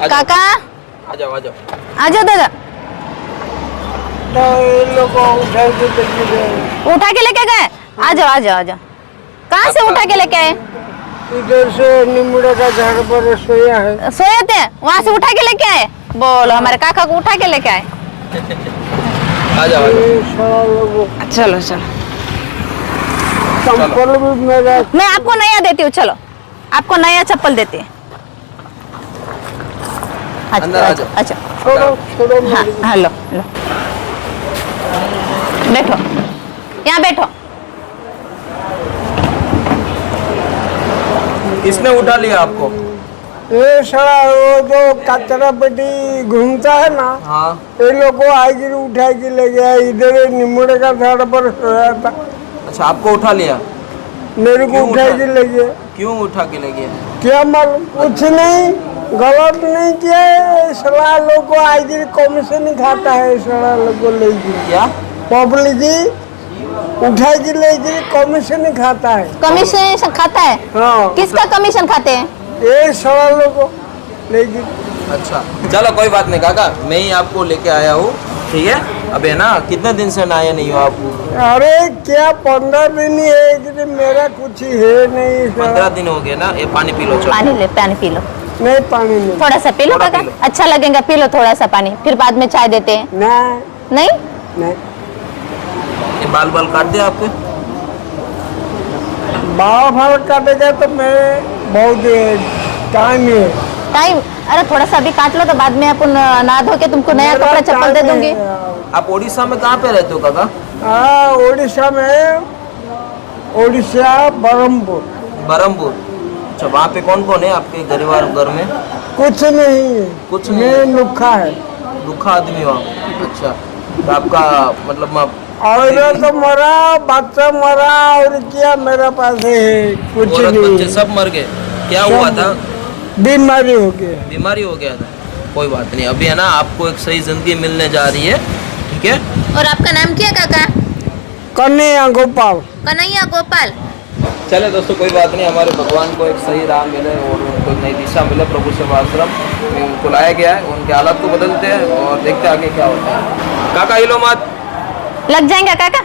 काका आ जाओ आ जाओ दादा। उठा के लेके गए? आ जाओ आ जाओ आ जाओ। कहाँ से उठा के लेके आए? इधर से नीमुड़े का झाड़ पर सोया है। सोए थे वहाँ से उठा के लेके आए? बोलो हमारे काका को उठा के लेके आए। आ जाओ चलो चलो चप्पल भी मेरा। मैं आपको नया देती हूँ, चलो आपको नया चप्पल देती है। अंदर आ जाओ। अच्छा छोड़ो छोड़ो। हाँ हाँ लो लो बैठो, यहाँ बैठो। किसने उठा लिया आपको? ये साला वो जो कचरा पेटी घूमता है ना, हाँ ये लोग को आगे उठा के ले गया। इधर नीमुड़े का झाड़ पर सोया था, अच्छा आपको उठा लिया? मेरे को क्यों उठा उठा? के ले गया। क्यों उठा के ले गया? क्या मालूम, कुछ नहीं गलत नहीं किया। साला लोग को आगे कमीशन ही खाता है। साला लोग को ले गया क्या? पब्लिक ही उठा के ले गया, कमीशन ही खाता है। कमीशन खाता है? हाँ किसका कमीशन खाते हैं? ये साला लोग को ले गया। अच्छा चलो कोई बात नहीं काका, मैं ही आपको लेके आया हूँ, ठीक है? अब है ना, कितने दिन से नहाए नहीं हो आप? अरे क्या 15 दिन ही है कि मेरा कुछ ही है नहीं। 15 दिन हो गए ना। ये पानी पी लो, चलो। पानी पी लो। नहीं पानी नहीं। थोड़ा सा पी लो थोड़ा काका, पी लो। अच्छा लगेगा। पी लो थोड़ा सा पानी, फिर बाद में चाय देते हैं। नहीं नहीं नहीं ये बाल बाल काट दिया आपके? बाल फाल काटेगा तो मैं बहुत टाइम है। टाइम? अरे थोड़ा सा अभी काट लो तो बाद में अपन नहा धो के तुमको नया मेरा कपड़ा चप्पल दे टाइम दूंगी। है। आप उड़ीसा में कहाँ पे रहते हो काका? हाँ उड़ीसा में, उड़ीसा बरहमपुर। बरहमपुर। अच्छा वहाँ पे कौन कौन है आपके परिवार घर में? कुछ नहीं, कुछ नहीं। मैं नुखा है। दुखा आदमी वहाँ? अच्छा तो आपका मतलब और तो मरा, बच्चा मरा, और क्या मेरा पास है कुछ औरत नहीं। बच्चे सब मर गए? क्या सब हुआ था? बीमारी हो गई। बीमारी हो गया था? कोई बात नहीं, अभी है ना आपको एक सही जिंदगी मिलने जा रही है, ठीक है? और आपका नाम क्या काका? कन्हैया गोपाल। कन्हैया गोपाल। चले दोस्तों कोई बात नहीं, हमारे भगवान को एक सही राह मिले और उनको एक नई दिशा मिले। प्रभु सेवाश्रम में उनको लाया गया है, उनके हालात को बदलते हैं और देखते हैं आगे क्या होता है। काका हिलो मत। लग जाएगा काका।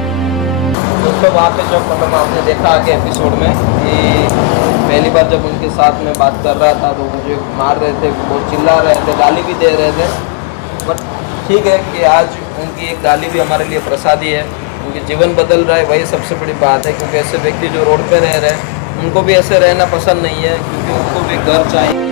दोस्तों वहाँ पे जब मतलब आपने देखा आगे एपिसोड में कि पहली बार जब उनके साथ में बात कर रहा था तो मुझे मार रहे थे, बहुत चिल्ला रहे थे, गाली भी दे रहे थे। बट ठीक है कि आज उनकी एक गाली भी हमारे लिए प्रसादी है, उनके जीवन बदल रहा है, वही सबसे बड़ी बात है। क्योंकि ऐसे व्यक्ति जो रोड पे रह रहे हैं उनको भी ऐसे रहना पसंद नहीं है, क्योंकि उनको भी घर चाहिए।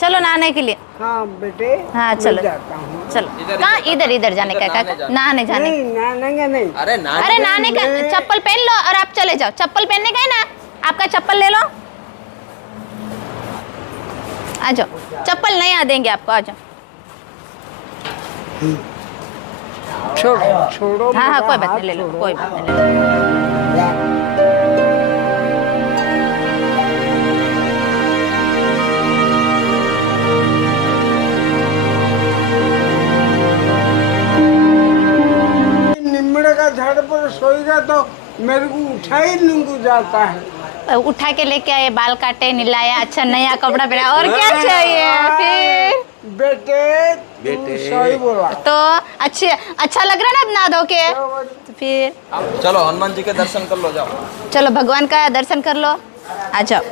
चलो नहाने के लिए। हाँ बेटे। हाँ मैं चलो जाता हूँ। चलो। इधर- कहाँ? इधर- इधर इधर जाने का इधर काका? नहाने नहाने जाने। नहीं नहाएंगे नहीं। अरे ना अरे नहाने का चप्पल पहन लो और आप चले जाओ। चप्पल पहनने का है ना, आपका चप्पल ले लो। आ जाओ, चप्पल नहीं आ देंगे आपको, आ जाओ। छोड़ो छोड़ो। हाँ हाँ मेरा कोई बात हाथ नहीं, ले लो, छोड़ो। कोई बात नहीं, ले लो। निम्बड़े का झाड़ पर सोएगा तो मेरे को उठा ही नहीं जाता है। उठा के लेके आए, बाल काटे, निलाया, अच्छा नया कपड़ा पहना, और क्या चाहिए फिर? बेटे बेटे। तू सही बोला। तो अच्छा लग रहा है ना अब नहा धो के? तो फिर चलो हनुमान जी के दर्शन कर लो, जाओ। चलो भगवान का दर्शन कर लो, आ जाओ,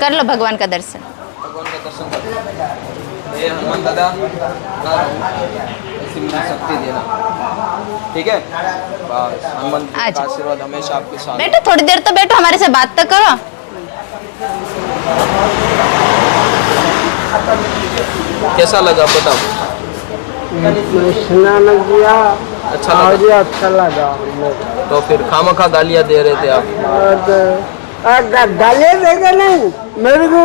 कर लो भगवान का दर्शन। भगवान का दर्शन कर लो। ये हनुमान दादा ना ऐसी मुझे शक्ति देना। ठीक है बस हनुमान जी का अच्छा। आशीर्वाद हमेशा आपके साथ बैठो थोड़ी देर तो बैठो, हमारे से बात तो करो। कैसा लगा बताओ स्नान किया अच्छा लगा और ये अच्छा लगा तो फिर खामखा गालियां दे रहे थे आप गालियाँ देगा नहीं मेरे को।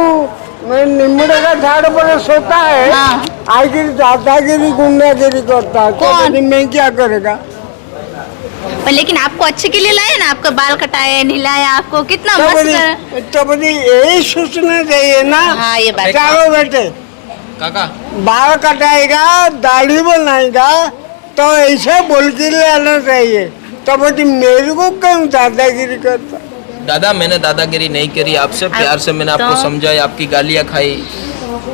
मैं निम्बड़े का झाड़ पर सोता है हाँ। आगिरी दादागिरी गुंडागिरी करता है तो कौन? फिर मैं क्या करेगा। पर लेकिन आपको अच्छे के लिए लाए ना, आपका बाल कटाए नहलाया, आपको कितना मस्त। तो बड़ी यही सोचना चाहिए ना। हाँ ये बात। चलो बेटे काका बाल कटाएगा दाढ़ी बनाएगा तो ऐसे बोल के ले आना चाहिए। तो बड़ी मेरे को क्यों दादागिरी करता। दादा मैंने दादागिरी नहीं करी आपसे प्यार से मैंने आपको तो? समझाया आपकी गालियां खाई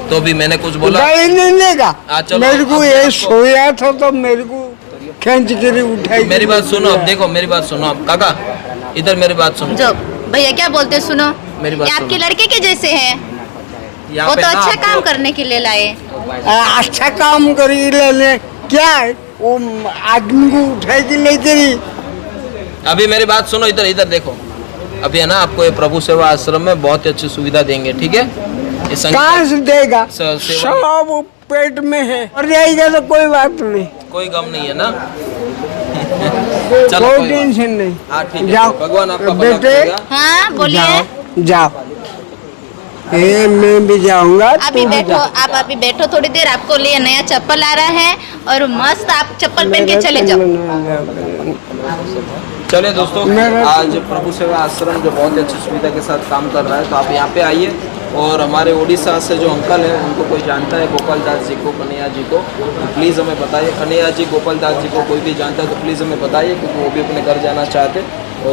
तो भी मैंने कुछ बोला गाली नहीं देगा हाँ, चलो, मेरे को अब ये आपको- सोया था तो मेरे को खींच कर उठाई। मेरी बात सुनो अब देखो मेरी बात सुनो अब काका इधर मेरी बात सुनो जो भैया क्या बोलते हैं, सुनो। मेरी बात ये आपके सुनो। लड़के के जैसे हैं, यहाँ वो पे तो ना अच्छा आपको- काम करने के लिए लाए। अच्छा काम करी लेने क्या है वो आदमी को उठाई के ले करी। अभी मेरी बात सुनो इधर इधर देखो अभी है ना आपको ये प्रभु सेवा आश्रम में बहुत ही अच्छी सुविधा देंगे ठीक है ये संगीत- कहाँ से देगा सेवा सब पेट में है और जाएगा तो कोई बात नहीं कोई गम नहीं है ना चलो कोई कोई बात- टेंशन नहीं। हाँ ठीक है जाओ भगवान आपका भला बेटे करेगा। हाँ बोलिए। जाओ जाओ ये मैं भी जाऊंगा अभी तू भी बैठो, जा। आप अभी बैठो थोड़ी देर, आपको लिए नया चप्पल आ रहा है और मस्त आप चप्पल पहन के चले जाओ। चलिए दोस्तों मेरा- आज प्रभु सेवा आश्रम जो बहुत ही अच्छी सुविधा के साथ काम कर रहा है तो आप यहाँ पे आइए और हमारे उड़ीसा से जो अंकल हैं उनको कोई जानता है गोपाल दास जी को कन्हैया जी को तो प्लीज़ हमें बताइए कन्हैया जी गोपाल दास जी को कोई भी जानता है तो प्लीज़ हमें बताइए क्योंकि वो भी अपने घर जाना चाहते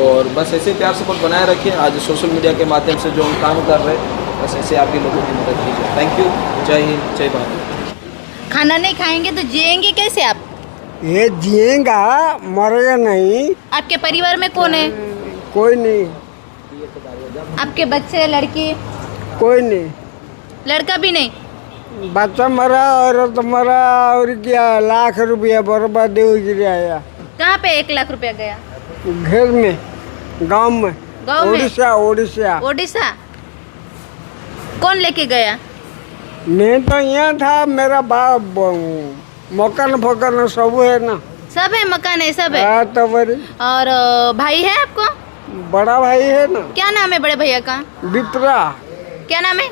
और बस ऐसे प्यार सपोर्ट बनाए रखिए। आज सोशल मीडिया के माध्यम से जो हम काम कर रहे हैं बस ऐसे आप ही लोगों की मदद कीजिए। थैंक यू जय हिंद जय भारत। खाना नहीं खाएंगे तो जिएंगे कैसे आप? ये जिएगा मरेगा नहीं आपके परिवार में कौन है? कोई नहीं आपके बच्चे लड़की? कोई नहीं लड़का भी नहीं? बच्चा मरा औरत मरा और क्या लाख रुपया बर्बाद हो गिराया कहाँ पे 1 लाख रुपया गया? घर में गांव में गाँव में? उड़ीसा उड़ीसा। ओडिशा? कौन लेके गया? मैं तो यहाँ था मेरा बाप मकान फकान सब है ना। सब है, मकान है, सब है। हाँ तो बड़ी और भाई है आपको? बड़ा भाई है ना क्या नाम है बड़े भैया का? विप्रा क्या नाम है?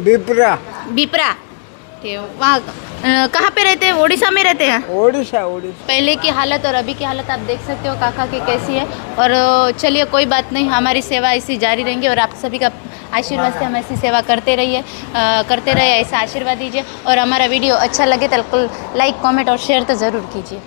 विप्रा बिपरा। ठीक, वहाँ कहाँ पे रहते हैं? ओडिशा में रहते हैं? उड़ीसा उड़ीसा। पहले की हालत और अभी की हालत आप देख सकते हो काका की कैसी है। और चलिए कोई बात नहीं, हमारी सेवा ऐसी जारी रहेंगी और आप सभी का आशीर्वाद से हम ऐसी सेवा करते रहिए ऐसा आशीर्वाद दीजिए। और हमारा वीडियो अच्छा लगे तो लाइक कमेंट और शेयर तो ज़रूर कीजिए।